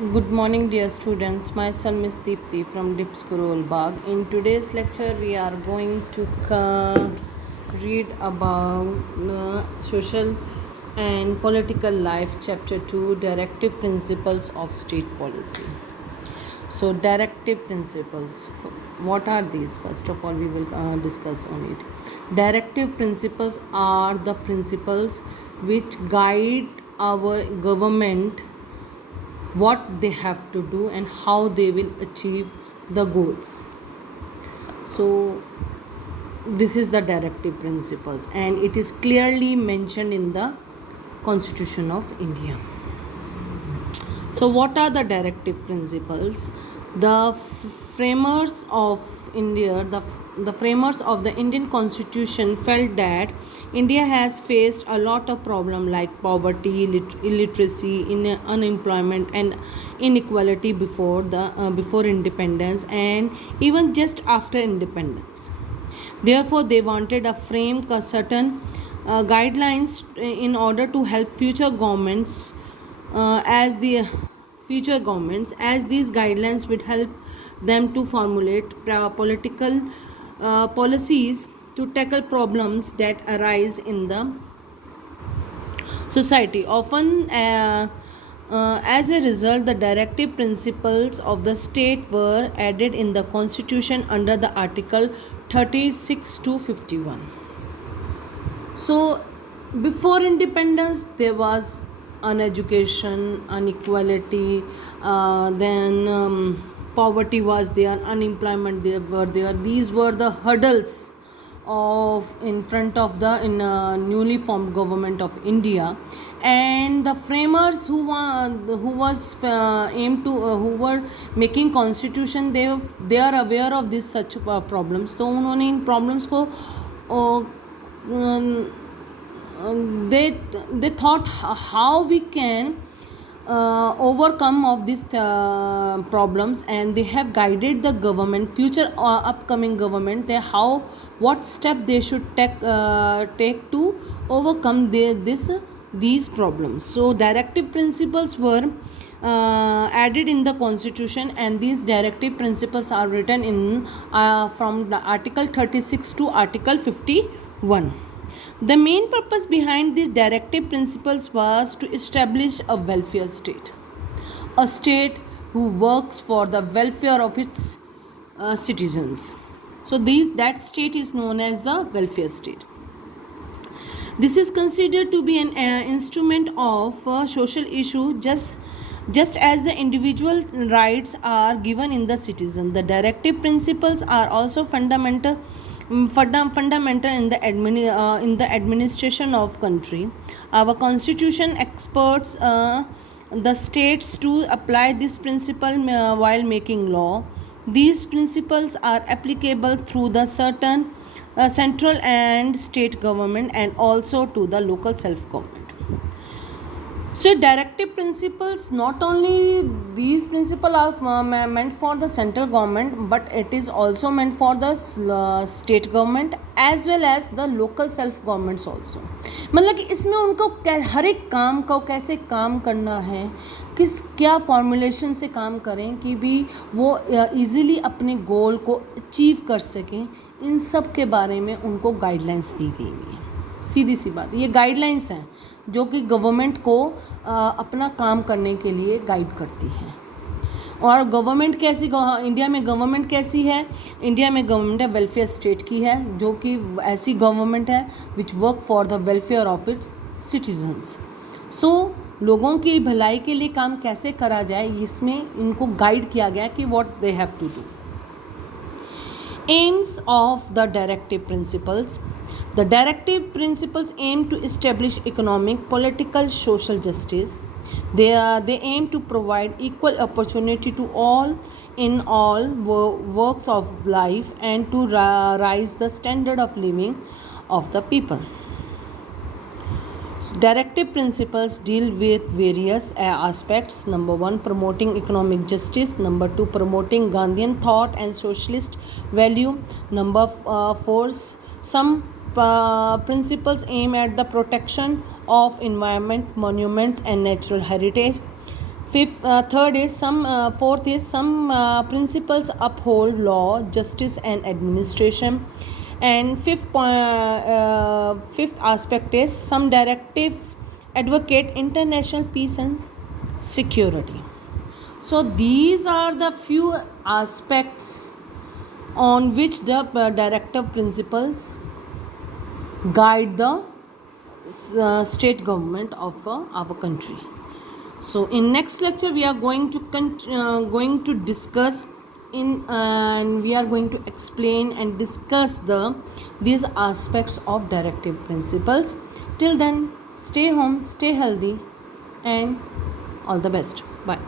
Good morning, dear students. Myself, Miss Deepthi from Dips Kurol Bagh. In today's lecture, we are going to read about social and political life, chapter 2, directive principles of state policy. So, directive principles. What are these? First of all, we will discuss on it. Directive principles are the principles which guide our government, what they have to do and how they will achieve the goals. So this is the directive principles, and it is clearly mentioned in the Constitution of India. So what are the directive principles? The framers of India, the framers of the Indian Constitution felt that India has faced a lot of problems like poverty, illiteracy, unemployment, and inequality before independence, and even just after independence. Therefore, they wanted a frame certain guidelines in order to help future governments, as these guidelines would help them to formulate political policies to tackle problems that arise in the society. Often, as a result, the directive principles of the state were added in the constitution under the article 36 to 51. So, before independence, there was uneducation, inequality, then poverty was there, unemployment were there. These were the hurdles of in front of the newly formed government of India, and the framers who were making constitution, they are aware of this such problems. तो उन्होंने इन problems को they thought how we can overcome of these problems, and they have guided the government, future upcoming government, what step they should take to overcome these problems. So directive principles were added in the constitution, and these directive principles are written in from the article 36 to article 51. The main purpose behind these directive principles was to establish a welfare state, a state who works for the welfare of its citizens. So that state is known as the welfare state. This is considered to be an instrument of social issue, just as the individual rights are given in the citizen. The directive principles are also fundamental in the administration of country. Our constitution experts the states to apply this principle while making law. These principles are applicable through the certain central and state government, and also to the local self government. So directive principles, not only these principles are meant for the central government, but it is also meant for the state government as well as the local self governments also. मतलब कि इसमें उनको हर एक काम को कैसे काम करना है, क्या फॉर्मुलेशन से काम करें कि भी वो इजीली अपने गोल को अचीव कर सकें, इन सब के बारे में उनको गाइडलाइंस दी गई है. सीधी सी बात, ये गाइडलाइंस हैं जो कि गवर्नमेंट को अपना काम करने के लिए गाइड करती है. और गवर्नमेंट इंडिया में गवर्नमेंट कैसी है? इंडिया में गवर्नमेंट है वेलफेयर स्टेट की है, जो कि ऐसी गवर्नमेंट है which work for the welfare of its citizens. So लोगों की भलाई के लिए काम कैसे करा जाए, इसमें इनको गाइड किया गया कि what they have to do. Aims of the directive principles. The directive principles aim to establish economic, political, social justice. They aim to provide equal opportunity to all in all works of life, and to rise the standard of living of the people. Directive principles deal with various aspects. Number 1, promoting economic justice. Number 2, promoting Gandhian thought and socialist value. Number 4, some principles aim at the protection of environment, monuments, and natural heritage. Third is some. Fourth is some principles uphold law, justice, and administration. And fifth aspect is some directives advocate international peace and security. So these are the few aspects on which the directive principles guide the state government of our country. So in next lecture we are going to discuss and we are going to explain and discuss these aspects of directive principles. Till then, stay home, stay healthy, and all the best. Bye.